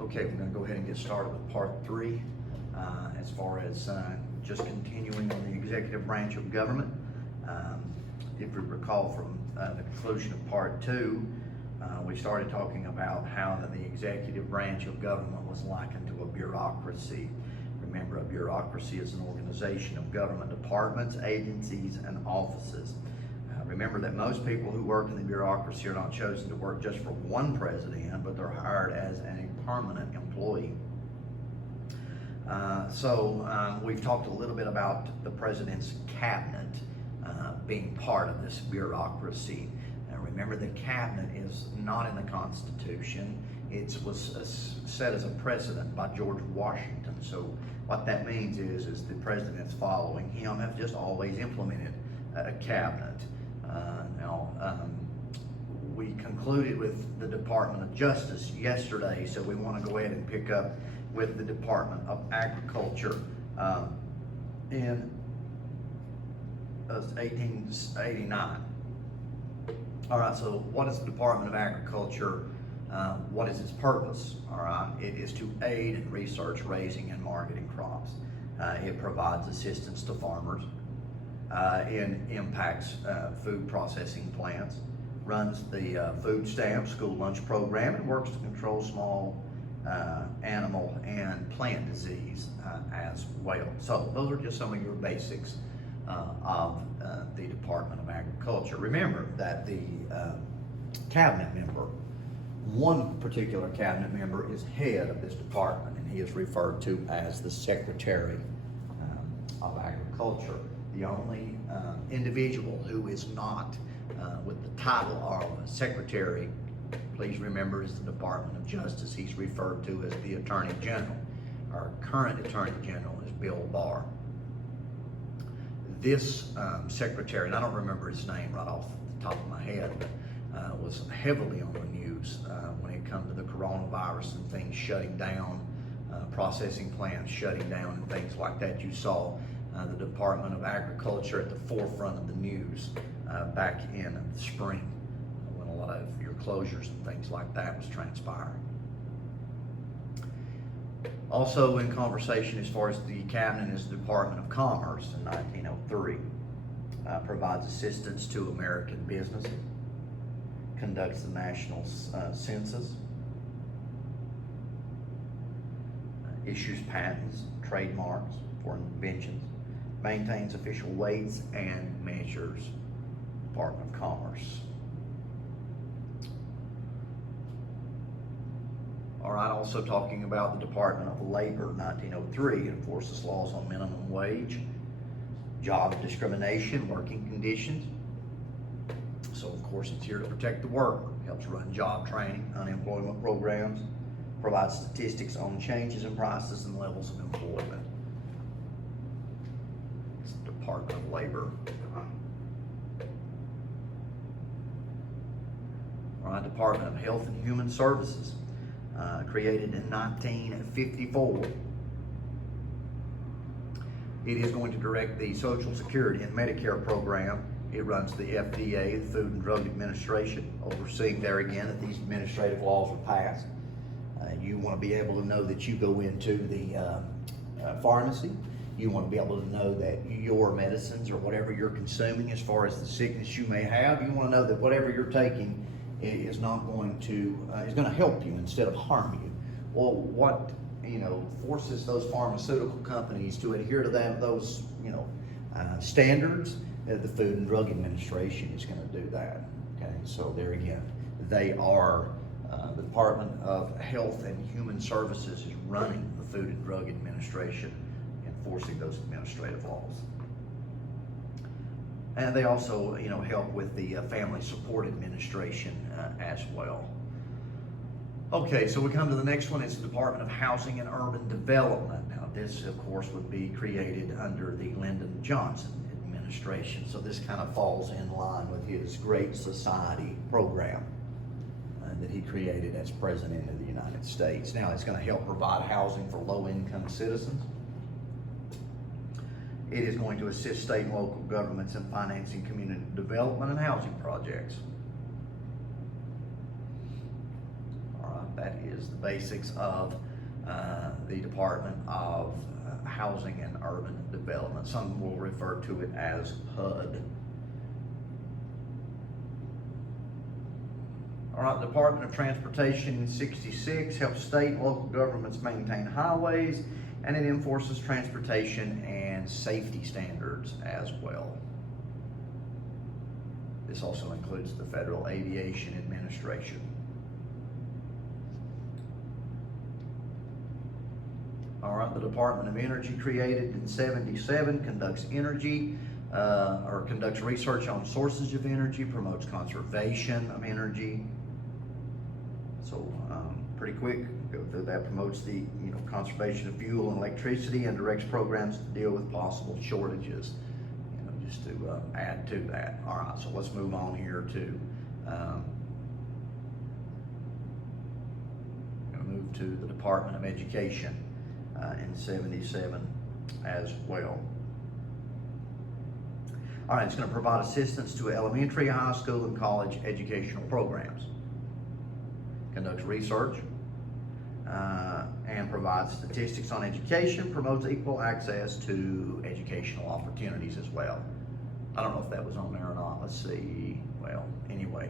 Okay, we're going to go ahead and get started with part 3 as far as just continuing on the executive branch of government. If we recall from the conclusion of part 2, we started talking about how the executive branch of government was likened to a bureaucracy. Remember, a bureaucracy is an organization of government departments, agencies, and offices. Remember that most people who work in the bureaucracy are not chosen to work just for one president, but they're hired as a permanent employee. We've talked a little bit about the president's cabinet being part of this bureaucracy. Now remember, the cabinet is not in the Constitution. It was set as a precedent by George Washington. So what that means is the presidents following him have just always implemented a cabinet. We concluded with the Department of Justice yesterday, so we want to go ahead and pick up with the Department of Agriculture in 1889. All right, so what is the Department of Agriculture? What is its purpose? All right, it is to aid in research, raising, and marketing crops. It provides assistance to farmers. It impacts food processing plants, runs the food stamp school lunch program, and works to control small animal and plant disease as well. So those are just some of your basics of the Department of Agriculture. Remember that the cabinet member, one particular cabinet member, is head of this department, and he is referred to as the Secretary of Agriculture. The only individual who is not with the title of secretary, please remember, is the Department of Justice. He's referred to as the Attorney General. Our current Attorney General is Bill Barr. This secretary, and I don't remember his name right off the top of my head, but was heavily on the news when it comes to the coronavirus and things shutting down, processing plants shutting down and things like that. You saw the Department of Agriculture at the forefront of the news back in the spring when a lot of your closures and things like that was transpiring. Also in conversation as far as the cabinet is the Department of Commerce in 1903. Provides assistance to American business, conducts the national census, issues patents, trademarks for inventions, maintains official weights and measures. Department of Commerce. All right, also talking about the Department of Labor, 1903, enforces laws on minimum wage, job discrimination, working conditions. So of course it's here to protect the worker, helps run job training, unemployment programs, provides statistics on changes in prices and levels of employment. It's the Department of Labor. All right, Department of Health and Human Services, created in 1954. It is going to direct the Social Security and Medicare program. It runs the FDA, the Food and Drug Administration, overseeing there again that these administrative laws are passed. You want to be able to know that you go into the pharmacy. You want to be able to know that your medicines or whatever you're consuming as far as the sickness you may have, you want to know that whatever you're taking is not going to, is going to help you instead of harm you. Well, what, forces those pharmaceutical companies to adhere to those standards? The Food and Drug Administration is going to do that. Okay, so there again, they are, the Department of Health and Human Services is running the Food and Drug Administration, enforcing those administrative laws. And they also, help with the Family Support Administration as well. Okay, so we come to the next one. It's the Department of Housing and Urban Development. Now, this, of course, would be created under the Lyndon Johnson administration. So this kind of falls in line with his Great Society program that he created as President of the United States. Now, it's going to help provide housing for low-income citizens. It is going to assist state and local governments in financing community development and housing projects. All right, that is the basics of the Department of Housing and Urban Development. Some will refer to it as HUD. All right, the Department of Transportation in 66 helps state and local governments maintain highways, and it enforces transportation and safety standards as well. This also includes the Federal Aviation Administration. All right, the Department of Energy, created in 77, conducts conducts research on sources of energy, promotes conservation of energy. So pretty quick, go through that. Promotes the conservation of fuel and electricity, and directs programs to deal with possible shortages. Just to add to that. All right, so let's move on here to move to the Department of Education in 77 as well. All right, it's going to provide assistance to elementary, high school, and college educational programs. Conducts research and provides statistics on education, promotes equal access to educational opportunities as well. I don't know if that was on there or not. Let's see. Well, anyway.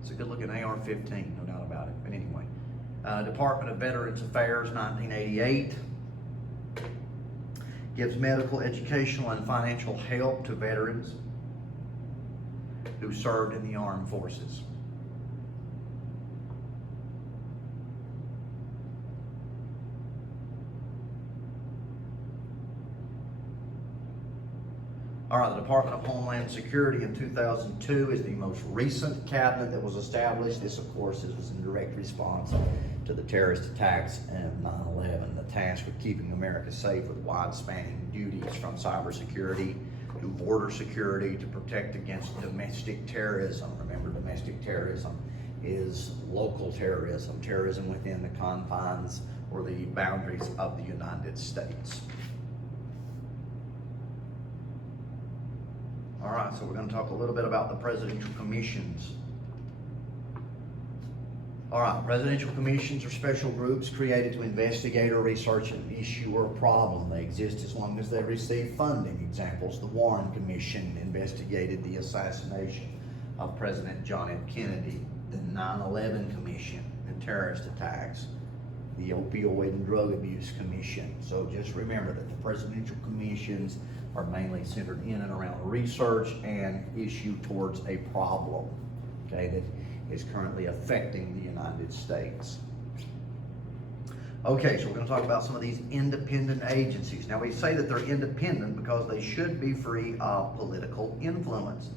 It's a good looking AR-15, no doubt about it. But anyway. Department of Veterans Affairs, 1988. Gives medical, educational, and financial help to veterans who served in the armed forces. All right, the Department of Homeland Security in 2002 is the most recent cabinet that was established. This, of course, is in direct response to the terrorist attacks and 9/11, the task with keeping America safe with wide-spanning duties from cybersecurity to border security to protect against domestic terrorism. Remember, domestic terrorism is local terrorism, terrorism within the confines or the boundaries of the United States. All right, so we're going to talk a little bit about the presidential commissions. All right, presidential commissions are special groups created to investigate or research an issue or a problem. They exist as long as they receive funding. Examples: the Warren Commission investigated the assassination of President John F. Kennedy. The 9/11 Commission, the terrorist attacks. The Opioid and Drug Abuse Commission. So just remember that the presidential commissions are mainly centered in and around research and issue towards a problem, okay, that is currently affecting the United States. Okay, so we're going to talk about some of these independent agencies. Now, we say that they're independent because they should be free of political influence.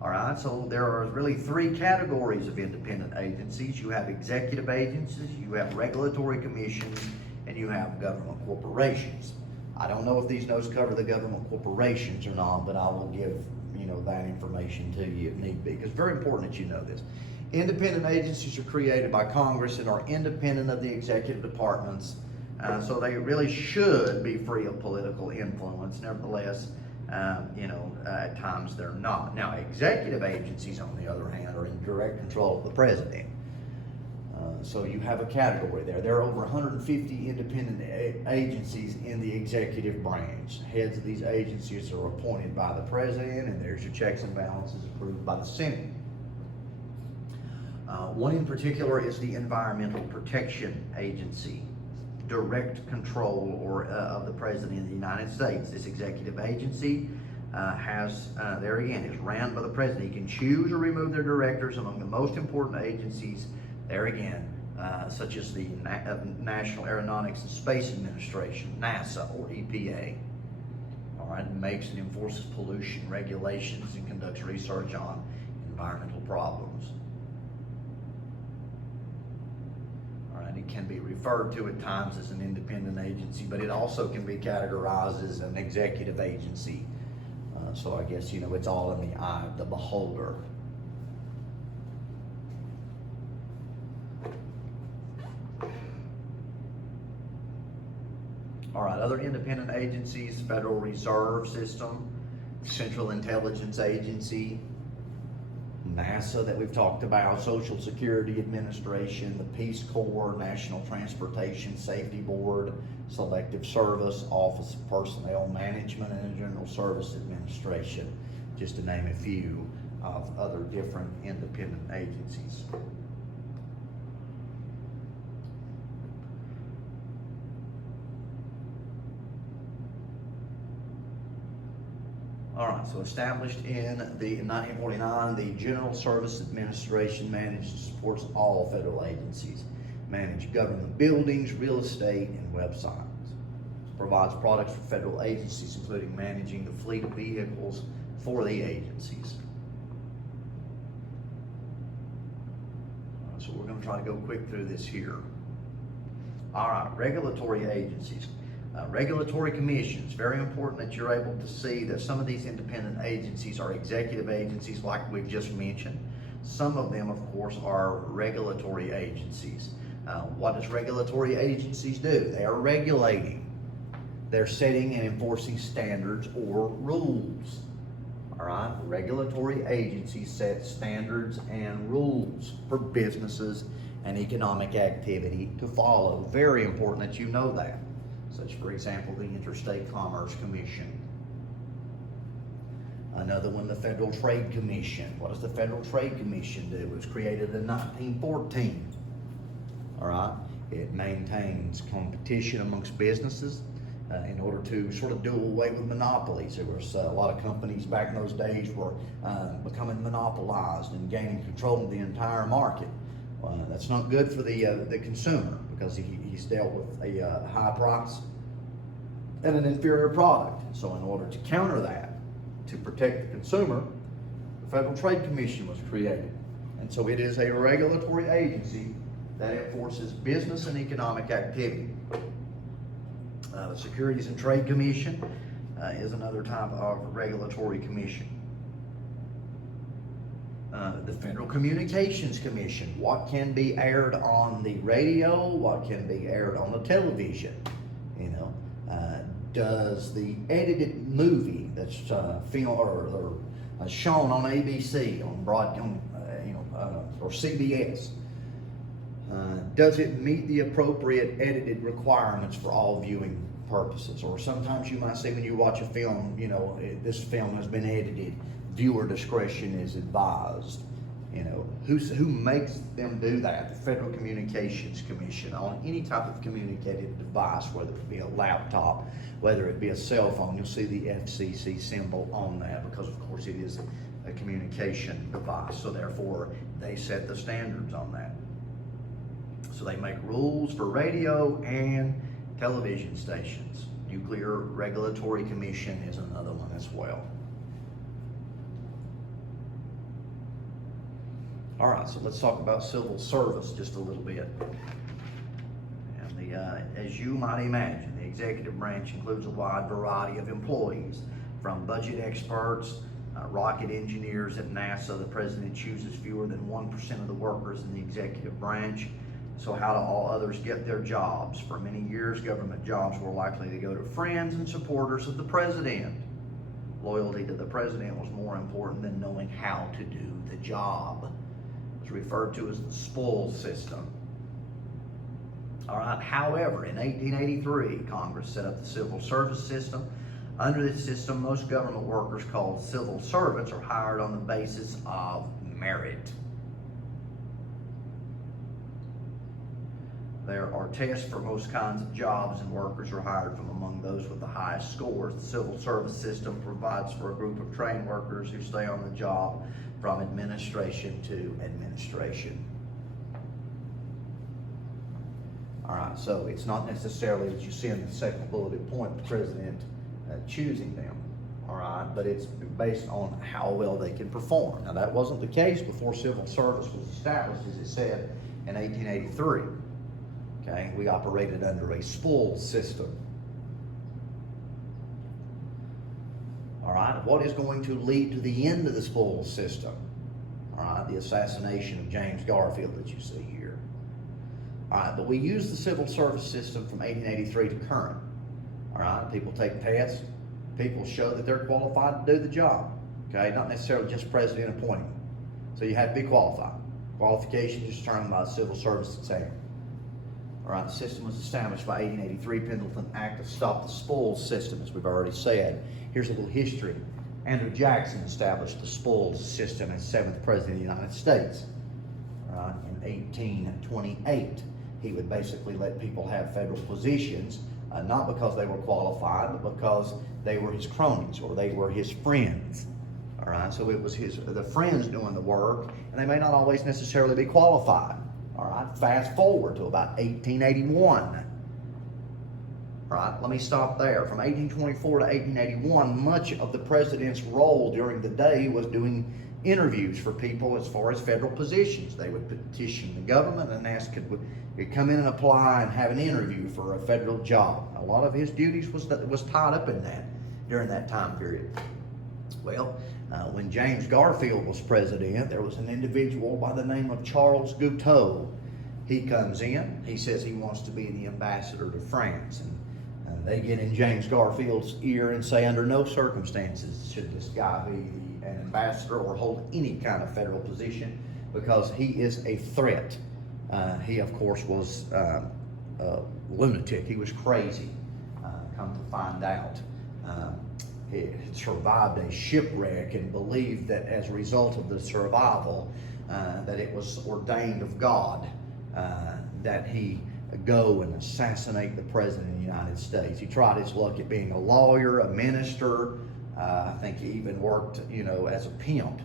All right, so there are really three categories of independent agencies. You have executive agencies, you have regulatory commissions, and you have government corporations. I don't know if these notes cover the government corporations or not, but I will give that information to you if need be, because it's very important that you know this. Independent agencies are created by Congress and are independent of the executive departments, so they really should be free of political influence. Nevertheless, at times they're not. Now, executive agencies, on the other hand, are in direct control of the president. So you have a category there. There are over 150 independent agencies in the executive branch. Heads of these agencies are appointed by the president, and there's your checks and balances approved by the Senate. One in particular is the Environmental Protection Agency. Direct control of the President of the United States. This executive agency is ran by the President. He can choose or remove their directors. Among the most important agencies, such as the National Aeronautics and Space Administration, NASA or EPA. All right, makes and enforces pollution regulations and conducts research on environmental problems. It can be referred to at times as an independent agency, but it also can be categorized as an executive agency. So I guess, it's all in the eye of the beholder. All right, other independent agencies: Federal Reserve System, Central Intelligence Agency, NASA that we've talked about, Social Security Administration, the Peace Corps, National Transportation Safety Board, Selective Service, Office of Personnel Management, and General Service Administration, just to name a few of other different independent agencies. All right, so established in 1949, the General Service Administration manages and supports all federal agencies, manage government buildings, real estate, and websites. Provides products for federal agencies, including managing the fleet of vehicles for the agencies. So we're going to try to go quick through this here. All right, regulatory agencies. Regulatory commissions, very important that you're able to see that some of these independent agencies are executive agencies like we've just mentioned. Some of them, of course, are regulatory agencies. What does regulatory agencies do? They are regulating. They're setting and enforcing standards or rules. All right, regulatory agencies set standards and rules for businesses and economic activity to follow. Very important that you know that. Such, for example, the Interstate Commerce Commission. Another one, the Federal Trade Commission. What does the Federal Trade Commission do? It was created in 1914. All right, it maintains competition amongst businesses in order to sort of do away with monopolies. There was a lot of companies back in those days were becoming monopolized and gaining control of the entire market. That's not good for the consumer, because he's dealt with a high price and an inferior product. So in order to counter that, to protect the consumer, the Federal Trade Commission was created. And so it is a regulatory agency that enforces business and economic activity. The Securities and Trade Commission is another type of regulatory commission. The Federal Communications Commission, what can be aired on the radio, what can be aired on the television, does the edited movie that's filmed or shown on ABC, or CBS, does it meet the appropriate edited requirements for all viewing purposes? Or sometimes you might say when you watch a film, this film has been edited, viewer discretion is advised. Who makes them do that? The Federal Communications Commission on any type of communicative device, whether it be a laptop, whether it be a cell phone. You'll see the FCC symbol on that because, of course, it is a communication device. So therefore, they set the standards on that. So they make rules for radio and television stations. Nuclear Regulatory Commission is another one as well. All right, so let's talk about civil service just a little bit. And as you might imagine, the executive branch includes a wide variety of employees, from budget experts, rocket engineers at NASA. The president chooses fewer than 1% of the workers in the executive branch. So how do all others get their jobs? For many years, government jobs were likely to go to friends and supporters of the president. Loyalty to the president was more important than knowing how to do the job. It's referred to as the spoils system. All right, however, in 1883, Congress set up the civil service system. Under this system, most government workers called civil servants are hired on the basis of merit. There are tests for most kinds of jobs, and workers are hired from among those with the highest scores. The civil service system provides for a group of trained workers who stay on the job from administration to administration. All right, so it's not necessarily that you see in the second bulleted point the president choosing them, all right, but it's based on how well they can perform. Now, that wasn't the case before civil service was established, as it said in 1883. Okay, we operated under a spoils system. All right, what is going to lead to the end of the spoils system? All right, the assassination of James Garfield that you see here. All right, but we use the civil service system from 1883 to current. All right, people take tests, people show that they're qualified to do the job. Okay, not necessarily just president appointing. So you had to be qualified. Qualifications is determined by the civil service exam. All right, the system was established by 1883 Pendleton Act to stop the spoils system, as we've already said. Here's a little history. Andrew Jackson established the spoils system as 7th President of the United States. All right, in 1828, he would basically let people have federal positions, not because they were qualified, but because they were his cronies or they were his friends. All right, so it was the friends doing the work, and they may not always necessarily be qualified. All right, fast forward to about 1881. All right, let me stop there. From 1824 to 1881, much of the president's role during the day was doing interviews for people as far as federal positions. They would petition the government and ask, could come in and apply and have an interview for a federal job. A lot of his duties was tied up in that during that time period. Well, when James Garfield was president, there was an individual by the name of Charles Guiteau. He comes in, he says he wants to be the ambassador to France. And they get in James Garfield's ear and say, under no circumstances should this guy be an ambassador or hold any kind of federal position, because he is a threat. He, of course, was a lunatic. He was crazy, come to find out. He survived a shipwreck and believed that as a result of the survival, that it was ordained of God that he go and assassinate the President of the United States. He tried his luck at being a lawyer, a minister. I think he even worked, as a pimp.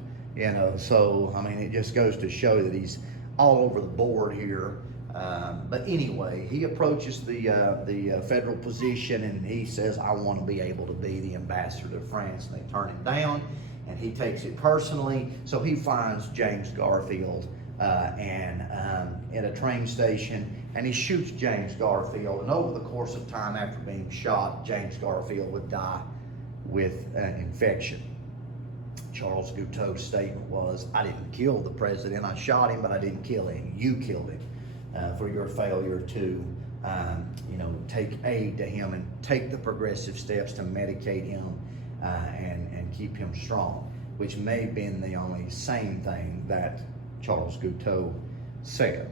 So I mean, it just goes to show that he's all over the board here. But anyway, he approaches the federal position and he says, I want to be able to be the ambassador to France. And they turn him down, and he takes it personally. So he finds James Garfield at a train station, and he shoots James Garfield. And over the course of time after being shot, James Garfield would die with an infection. Charles Guiteau's statement was, I didn't kill the president. I shot him, but I didn't kill him. You killed him. For your failure to, take aid to him and take the progressive steps to medicate him and keep him strong, which may have been the only sane thing that Charles Guiteau said.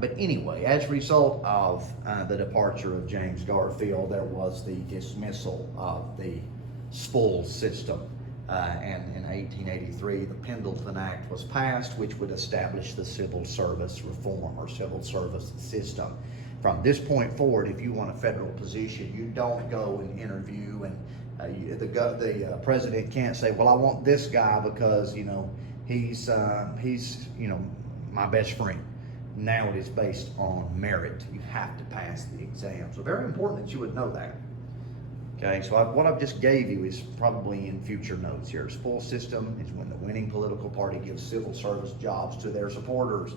But anyway, as a result of the departure of James Garfield, there was the dismissal of the spoils system. And in 1883, the Pendleton Act was passed, which would establish the civil service reform or civil service system. From this point forward, if you want a federal position, you don't go and interview, and the president can't say, well, I want this guy because he's my best friend. Now it is based on merit. You have to pass the exam. So very important that you would know that. Okay, so what I've just gave you is probably in future notes here. Spoils system is when the winning political party gives civil service jobs to their supporters.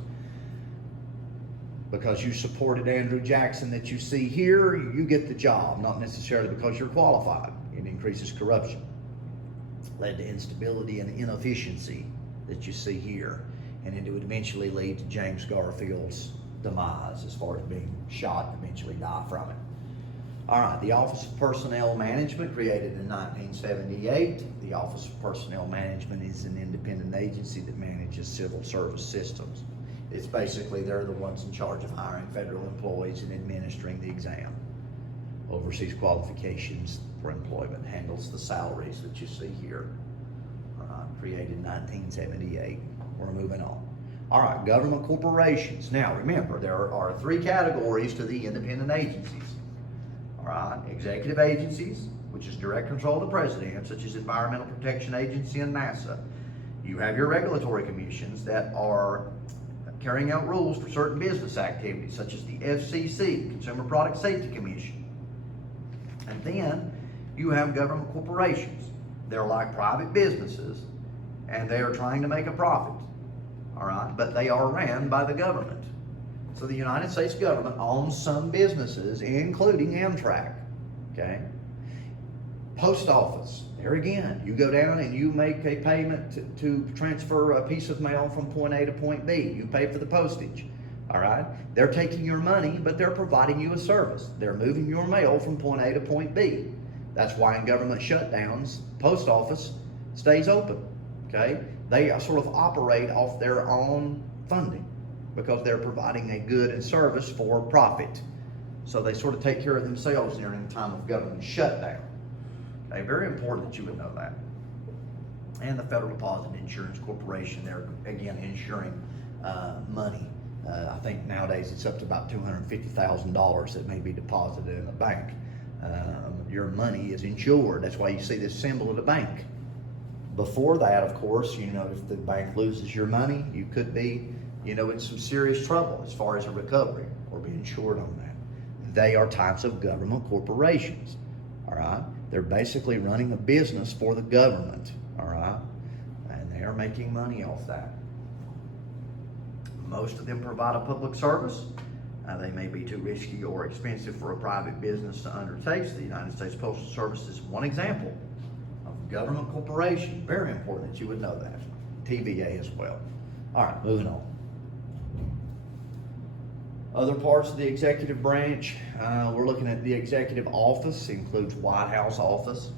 Because you supported Andrew Jackson that you see here, you get the job, not necessarily because you're qualified. It increases corruption. Led to instability and inefficiency that you see here. And it would eventually lead to James Garfield's demise as far as being shot and eventually die from it. All right, the Office of Personnel Management, created in 1978. The Office of Personnel Management is an independent agency that manages civil service systems. It's basically, they're the ones in charge of hiring federal employees and administering the exam. Oversees qualifications for employment, handles the salaries that you see here. All right, created in 1978. We're moving on. All right, government corporations. Now remember, there are three categories to the independent agencies. All right, executive agencies, which is direct control of the president, such as Environmental Protection Agency and NASA. You have your regulatory commissions that are carrying out rules for certain business activities, such as the FCC, Consumer Product Safety Commission. And then you have government corporations. They're like private businesses, and they are trying to make a profit. All right, but they are ran by the government. So the United States government owns some businesses, including Amtrak, okay? Post office, there again, you go down and you make a payment to transfer a piece of mail from point A to point B. You pay for the postage, all right? They're taking your money, but they're providing you a service. They're moving your mail from point A to point B. That's why in government shutdowns, post office stays open, okay? they sort of operate off their own funding because they're providing a good and service for profit. So they sort of take care of themselves during the time of government shutdown. Okay, very important that you would know that. And the Federal Deposit Insurance Corporation, they're again insuring money. I think nowadays it's up to about $250,000 that may be deposited in a bank. Your money is insured. That's why you see this symbol of the bank. Before that, of course, if the bank loses your money, you could be, in some serious trouble as far as a recovery or be insured on that. They are types of government corporations, all right? They're basically running a business for the government, all right? And they are making money off that. Most of them provide a public service. They may be too risky or expensive for a private business to undertake. So the United States Postal Service is one example of a government corporation. Very important that you would know that. TVA as well. All right, moving on. Other parts of the executive branch, we're looking at the executive office, includes White House office.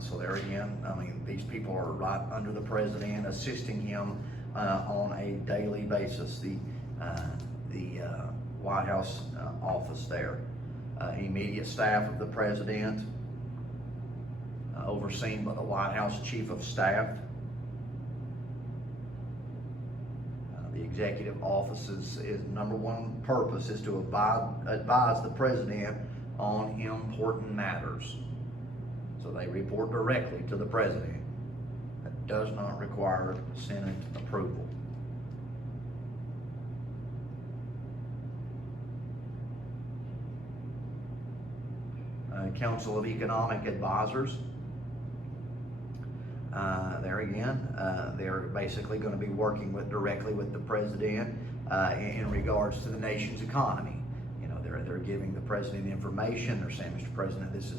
So there again, these people are right under the president, assisting him on a daily basis. The White House office there. Immediate staff of the president, overseen by the White House Chief of Staff. The executive office's number one purpose is to advise the president on important matters. So they report directly to the president. That does not require Senate approval. Council of Economic Advisors. There again, they're basically going to be working directly with the president in regards to the nation's economy. They're giving the president information. They're saying, Mr. President, this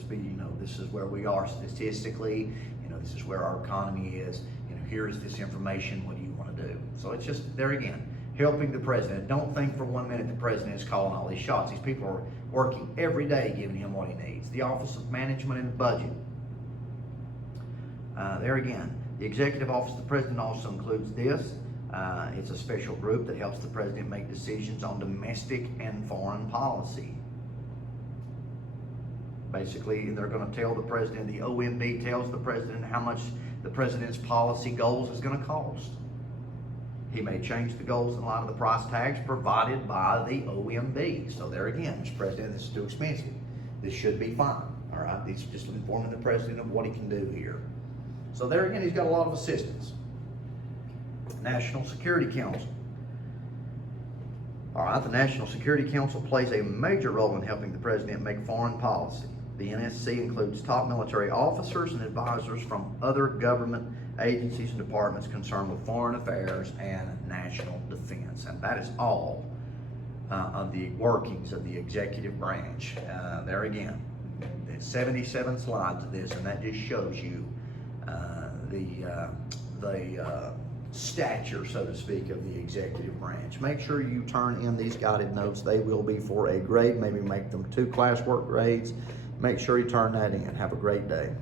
is where we are statistically. This is where our economy is. Here is this information. What do you want to do? So it's just there again, helping the president. Don't think for 1 minute the president is calling all these shots. These people are working every day giving him what he needs. The Office of Management and Budget. There again, the Executive Office of the President also includes this. It's a special group that helps the president make decisions on domestic and foreign policy. Basically, they're going to tell the president, the OMB tells the president how much the president's policy goals is going to cost. He may change the goals in light of the price tags provided by the OMB. So there again, Mr. President, this is too expensive. This should be fine. All right, these are just informing the president of what he can do here. So there again, he's got a lot of assistance. National Security Council. All right, the National Security Council plays a major role in helping the president make foreign policy. The NSC includes top military officers and advisors from other government agencies and departments concerned with foreign affairs and national defense. And that is all of the workings of the executive branch. There again, there's 77 slides of this, and that just shows you the stature, so to speak, of the executive branch. Make sure you turn in these guided notes. They will be for a grade. Maybe make them 2 classwork grades. Make sure you turn that in. Have a great day.